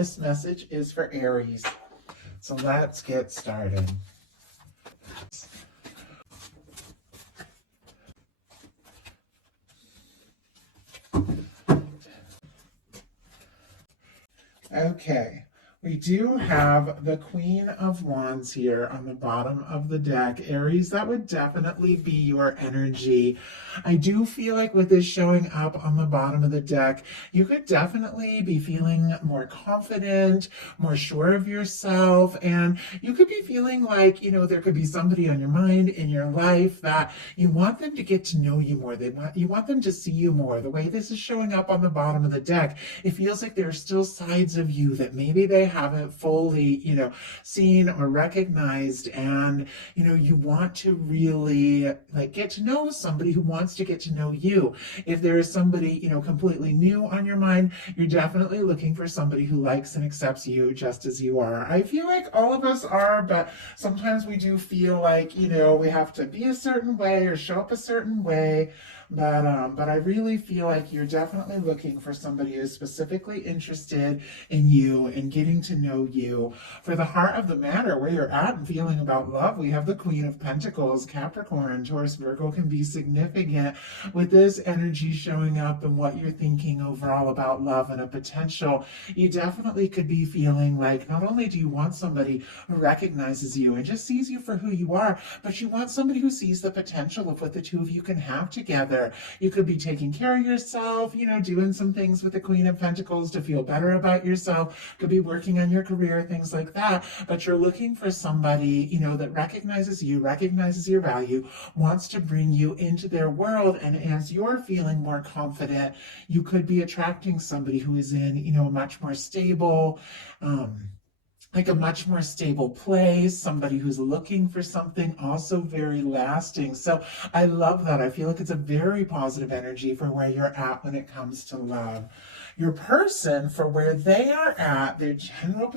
this message is for Aries. So let's get started. Okay, we do have the Queen of Wands here on the bottom of the deck. Aries, that would definitely be your energy. I do feel like with this showing up on the bottom of the deck, you could definitely be feeling more confident, more sure of yourself, and you could be feeling like, there could be somebody on your mind in your life that you want them to get to know you more. You want them to see you more. The way this is showing up on the bottom of the deck, it feels like there are still sides of you that maybe they haven't fully, seen or recognized, and you want to really get to know somebody who wants to get to know you. If there is somebody completely new on your mind, you're definitely looking for somebody who likes and accepts you just as you are. I feel like all of us are, but sometimes we do feel like we have to be a certain way or show up a certain way. But I really feel like you're definitely looking for somebody who's specifically interested in you and getting to know you. For the heart of the matter, where you're at and feeling about love, we have the Queen of Pentacles. Capricorn, Taurus, Virgo can be significant with this energy showing up and what you're thinking overall about love and a potential. You definitely could be feeling like not only do you want somebody who recognizes you and just sees you for who you are, but you want somebody who sees the potential of what the two of you can have together. You could be taking care of yourself, doing some things with the Queen of Pentacles to feel better about yourself. Could be working on your career, things like that. But you're looking for somebody, that recognizes you, recognizes your value, wants to bring you into their world. And as you're feeling more confident, you could be attracting somebody who is in, a much more stable, a much more stable place, somebody who's looking for something also very lasting. So I love that. I feel like it's a very positive energy for where you're at when it comes to love. Your person, for where they are at, their general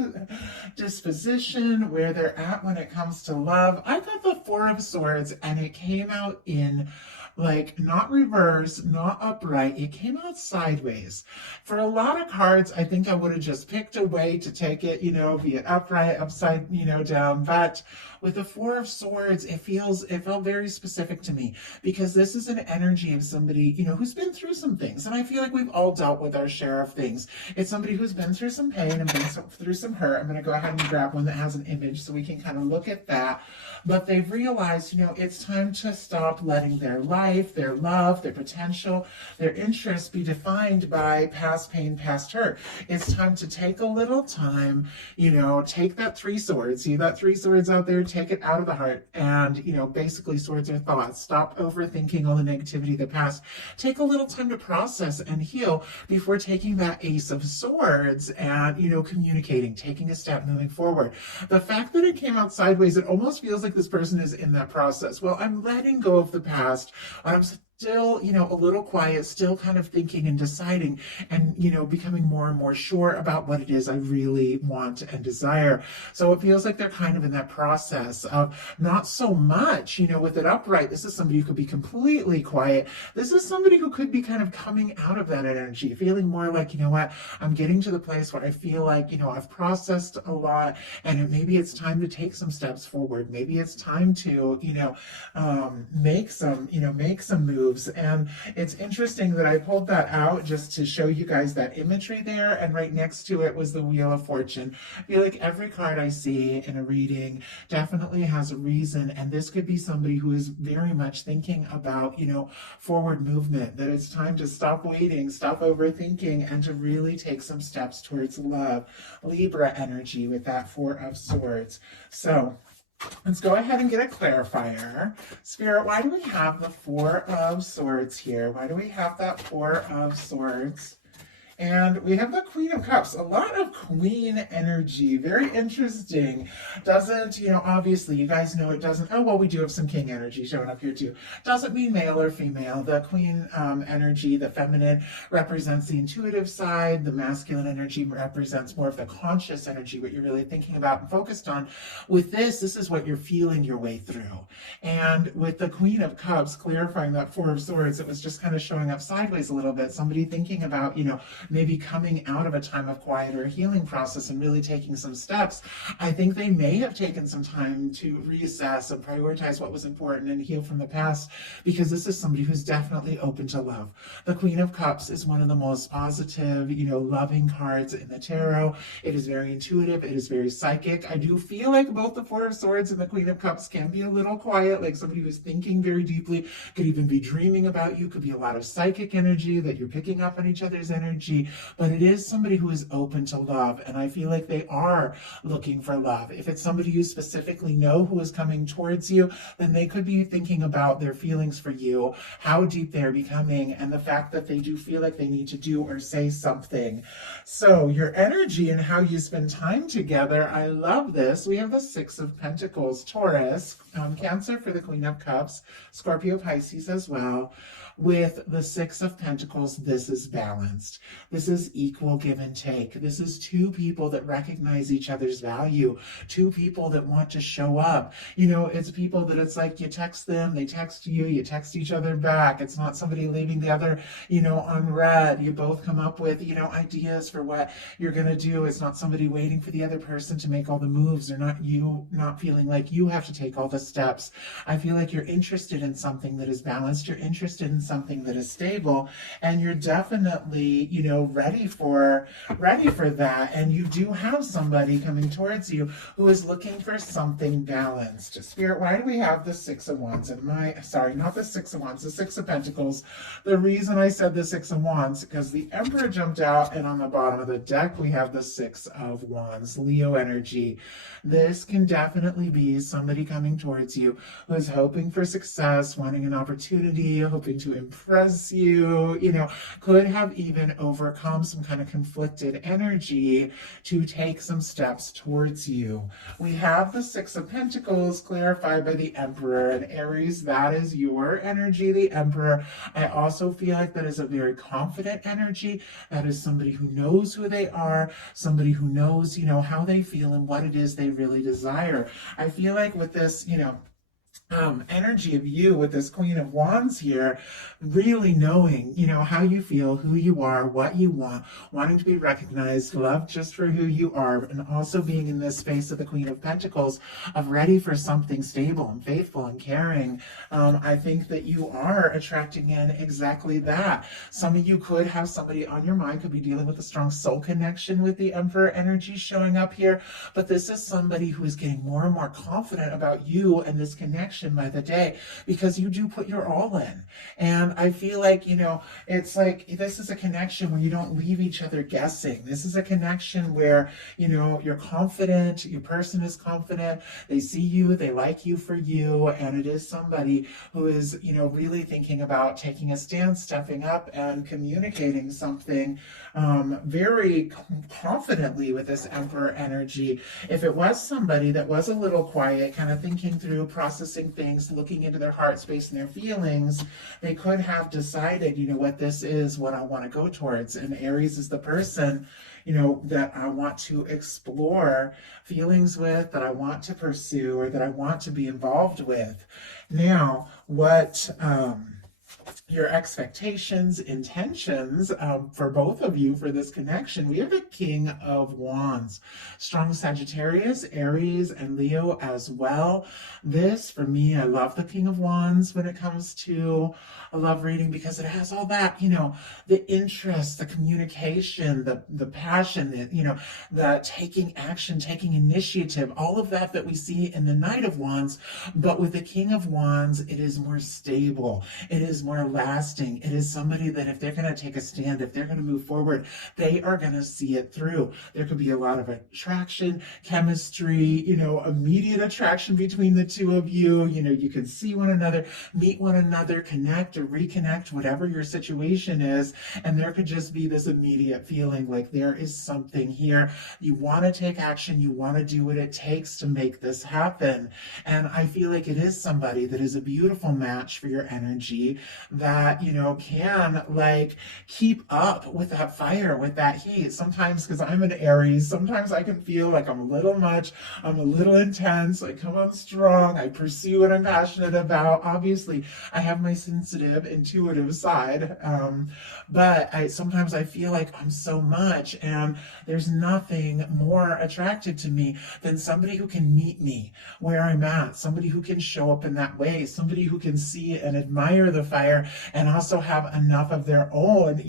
disposition, where they're at when it comes to love, I got the Four of Swords, and it came out in not reverse, not upright. It came out sideways. For a lot of cards, I think I would have just picked a way to take it, be it upright, upside, down. But with the Four of Swords, it felt very specific to me, because this is an energy of somebody, who's been through some things. And I feel like we've all dealt with our share of things. It's somebody who's been through some pain and been through some hurt. I'm going to go ahead and grab one that has an image so we can kind of look at that. But they've realized, it's time to stop letting their life, their love, their potential, their interests be defined by past pain, past hurt. It's time to take a little time, take that Three Swords. See that Three Swords out there? Take it out of the heart. And, basically swords are thoughts. Stop overthinking all the negativity of the past. Take a little time to process and heal before taking that Ace of Swords and, communicating, taking a step, moving forward. The fact that it came out sideways, it almost feels like this person is in that process. Well, I'm letting go of the past. I'm still, a little quiet, still kind of thinking and deciding and, becoming more and more sure about what it is I really want and desire. So it feels like they're kind of in that process of not so much, with it upright. This is somebody who could be completely quiet. This is somebody who could be kind of coming out of that energy, feeling more like, what, I'm getting to the place where I feel like, I've processed a lot, and maybe it's time to take some steps forward. Maybe it's time to, make some moves. And it's interesting that I pulled that out just to show you guys that imagery there, and right next to it was the Wheel of Fortune. I feel like every card I see in a reading definitely has a reason, and this could be somebody who is very much thinking about, forward movement, that it's time to stop waiting, stop overthinking, and to really take some steps towards love. Libra energy with that Four of Swords. So let's go ahead and get a clarifier. Spirit, why do we have the Four of Swords here? Why do we have that Four of Swords? And we have the Queen of Cups, a lot of Queen energy, very interesting. Doesn't, obviously, you guys know it doesn't, oh, well, we do have some King energy showing up here too. Doesn't mean male or female. The Queen energy, the feminine, represents the intuitive side. The masculine energy represents more of the conscious energy, what you're really thinking about and focused on. With this is what you're feeling your way through. And with the Queen of Cups, clarifying that Four of Swords, it was just kind of showing up sideways a little bit. Somebody thinking about, maybe coming out of a time of quiet or a healing process and really taking some steps, I think they may have taken some time to reassess and prioritize what was important and heal from the past, because this is somebody who's definitely open to love. The Queen of Cups is one of the most positive, loving cards in the tarot. It is very intuitive. It is very psychic. I do feel like both the Four of Swords and the Queen of Cups can be a little quiet, like somebody who's thinking very deeply, could even be dreaming about you, could be a lot of psychic energy that you're picking up on each other's energy, but it is somebody who is open to love, and I feel like they are looking for love. If it's somebody you specifically know who is coming towards you, then they could be thinking about their feelings for you, how deep they're becoming, and the fact that they do feel like they need to do or say something. So your energy and how you spend time together, I love this. We have the Six of Pentacles, Taurus, Cancer for the Queen of Cups, Scorpio, Pisces as well. With the Six of Pentacles, this is balanced. This is equal give and take. This is two people that recognize each other's value, two people that want to show up. It's people that it's like you text them, they text you, you text each other back. It's not somebody leaving the other, unread. You both come up with, ideas for what you're going to do. It's not somebody waiting for the other person to make all the moves, or not feeling like you have to take all the steps. I feel like you're interested in something that is balanced. You're interested in something that is stable, and you're definitely, ready for that. And you do have somebody coming towards you who is looking for something balanced. Spirit, why do we have the Six of Wands? Not the Six of Wands, the Six of Pentacles. The reason I said the Six of Wands, because the Emperor jumped out, and on the bottom of the deck, we have the Six of Wands, Leo energy. This can definitely be somebody coming towards you who is hoping for success, wanting an opportunity, hoping to impress you, could have even overcome some kind of conflicted energy to take some steps towards you. We have the Six of Pentacles clarified by the Emperor, and Aries, that is your energy, the Emperor. I also feel like that is a very confident energy. That is somebody who knows who they are, somebody who knows, how they feel and what it is they really desire. I feel like with this, energy of you with this Queen of Wands here, really knowing, how you feel, who you are, what you want, wanting to be recognized, loved just for who you are, and also being in this space of the Queen of Pentacles of ready for something stable and faithful and caring. I think that you are attracting in exactly that. Some of you could have somebody on your mind, could be dealing with a strong soul connection with the Emperor energy showing up here, but this is somebody who is getting more and more confident about you and this connection by the day, because you do put your all in. And I feel like, it's like this is a connection where you don't leave each other guessing. This is a connection where, you're confident, your person is confident, they see you, they like you for you, and it is somebody who is, really thinking about taking a stand, stepping up, and communicating something very confidently with this Emperor energy. If it was somebody that was a little quiet, kind of thinking through, processing things, looking into their heart space and their feelings, they could have decided, what this is, what I want to go towards. And Aries is the person, that I want to explore feelings with, that I want to pursue, or that I want to be involved with. Now, what your expectations, intentions for both of you for this connection, we have the King of Wands. Strong Sagittarius, Aries, and Leo as well. This, for me, I love the King of Wands when it comes to a love reading, because it has all that, the interest, the communication, the passion, the taking action, taking initiative, all of that we see in the Knight of Wands. But with the King of Wands, it is more stable. It is more lasting. It is somebody that if they're going to take a stand, if they're going to move forward, they are going to see it through. There could be a lot of attraction, chemistry, immediate attraction between the two of you. You can see one another, meet one another, connect or reconnect, whatever your situation is. And there could just be this immediate feeling like there is something here. You want to take action. You want to do what it takes to make this happen. And I feel like it is somebody that is a beautiful match for your energy, that that, can like keep up with that fire, with that heat. Sometimes, because I'm an Aries, sometimes I can feel like I'm a little much, I'm a little intense, I come on strong, I pursue what I'm passionate about. Obviously, I have my sensitive, intuitive side, but sometimes I feel like I'm so much, and there's nothing more attracted to me than somebody who can meet me where I'm at, somebody who can show up in that way, somebody who can see and admire the fire and also have enough of their own,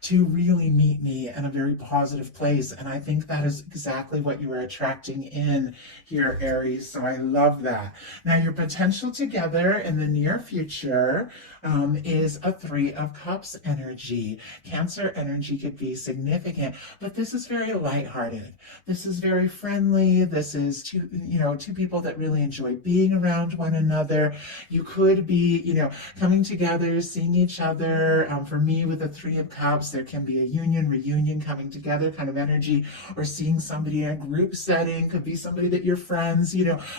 to really meet me in a very positive place. And I think that is exactly what you are attracting in here, Aries. So I love that. Now, your potential together in the near future is a Three of Cups energy. Cancer energy could be significant, but this is very lighthearted. This is very friendly. This is two people that really enjoy being around one another. You could be, coming together, seeing each other. For me, with the Three of Cups, there can be a union, reunion, coming together kind of energy, or seeing somebody in a group setting. Could be somebody that your friends,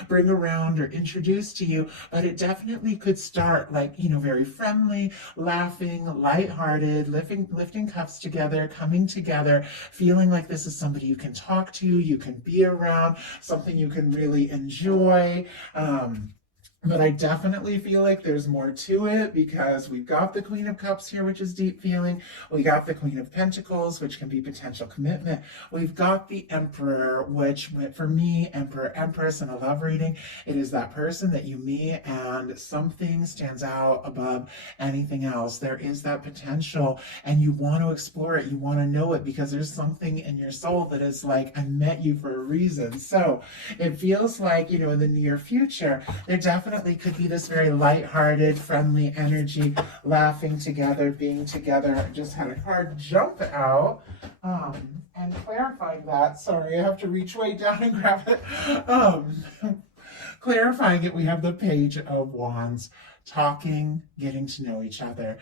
bring around or introduce to you. But it definitely could start like, very friendly, laughing, lighthearted, lifting cups together, coming together, feeling like this is somebody you can talk to, you can be around, something you can really enjoy. But I definitely feel like there's more to it, because we've got the Queen of Cups here, which is deep feeling. We got the Queen of Pentacles, which can be potential commitment. We've got the Emperor, which for me, Emperor, Empress in a love reading, it is that person that you meet and something stands out above anything else. There is that potential and you want to explore it. You want to know it because there's something in your soul that is like, I met you for a reason. So it feels like, in the near future, there definitely could be this very lighthearted, friendly energy, laughing together, being together. I just had a card jump out, and clarifying that. Sorry, I have to reach way down and grab it. Clarifying it, we have the Page of Wands, talking, getting to know each other.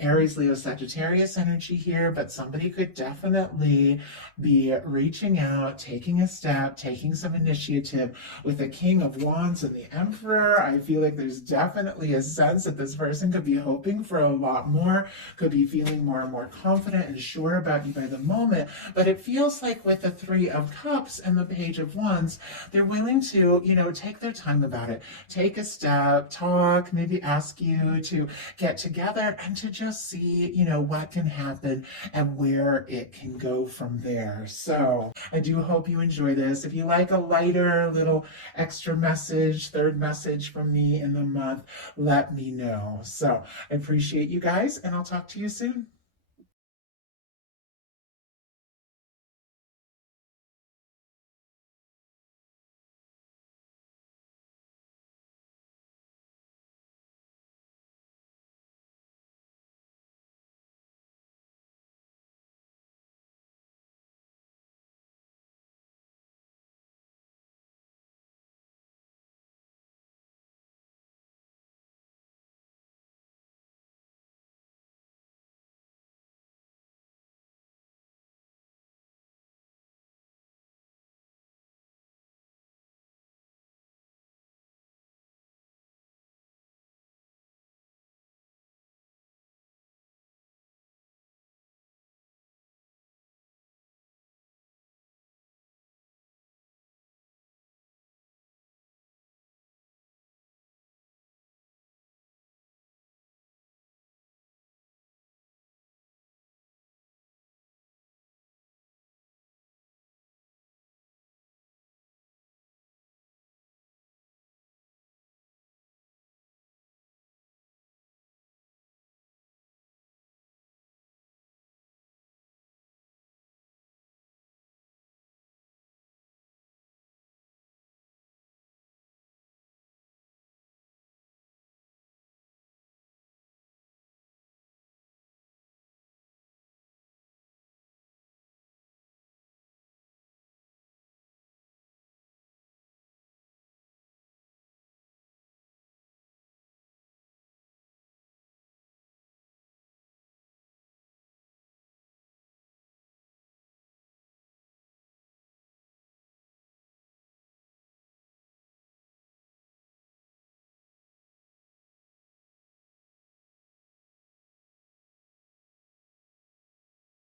Aries, Leo, Sagittarius energy here, but somebody could definitely be reaching out, taking a step, taking some initiative. With the King of Wands and the Emperor, I feel like there's definitely a sense that this person could be hoping for a lot more, could be feeling more and more confident and sure about you by the moment. But it feels like with the Three of Cups and the Page of Wands, they're willing to, take their time about it, take a step, talk, maybe ask you to get together and to just see, what can happen and where it can go from there. So I do hope you enjoy this. If you like a lighter little extra message, third message from me in the month, let me know. So I appreciate you guys, and I'll talk to you soon.